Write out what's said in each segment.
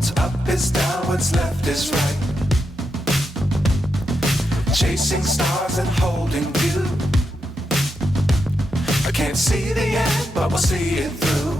What's up is down, what's left is right. Chasing stars and holding you. I can't see the end, but we'll see it through.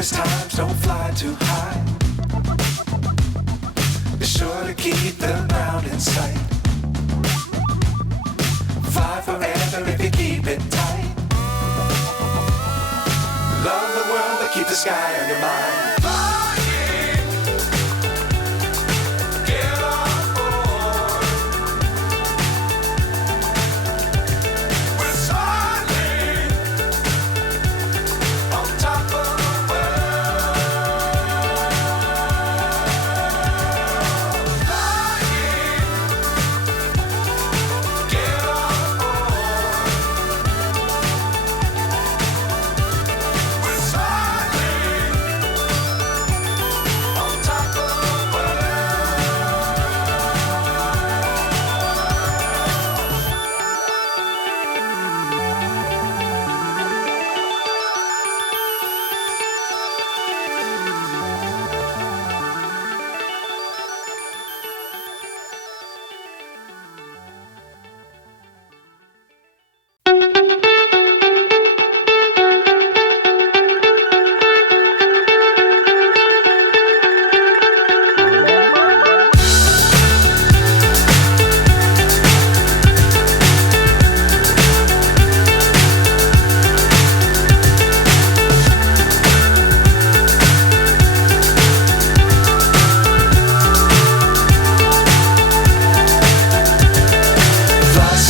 Times don't fly too high. Be sure to keep the ground in sight. Fly forever if you keep it tight. Love the world but keep the sky on your mind.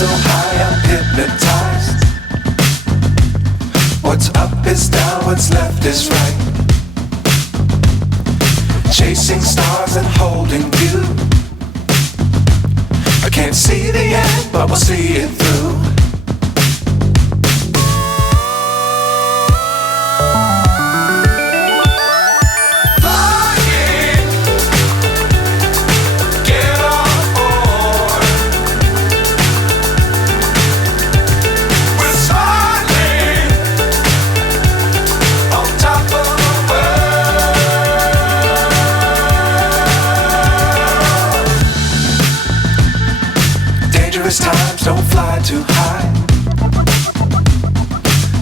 So high I'm hypnotized. What's up is down, what's left is right. Chasing stars and holding you. I can't see the end, but we'll see it through. Times don't fly too high.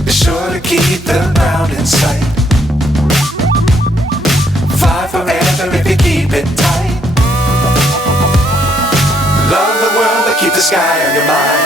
Be sure to keep the ground in sight. Fly forever if you keep it tight. Love the world but keep the sky on your mind.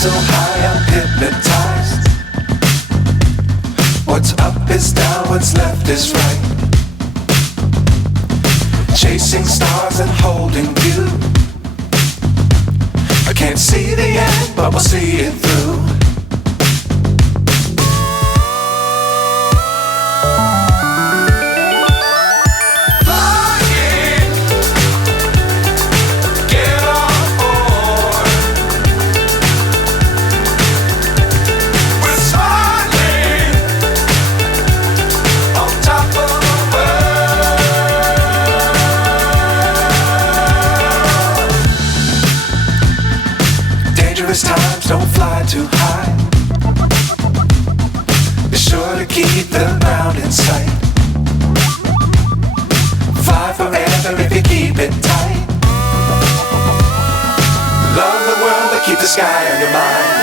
So high I'm hypnotized. What's up is down, what's left is right. Chasing stars and holding you. I can't see the end, but we'll see it through. keep the ground in sight. Fly forever if you keep it tight. Love the world but keep the sky on your mind.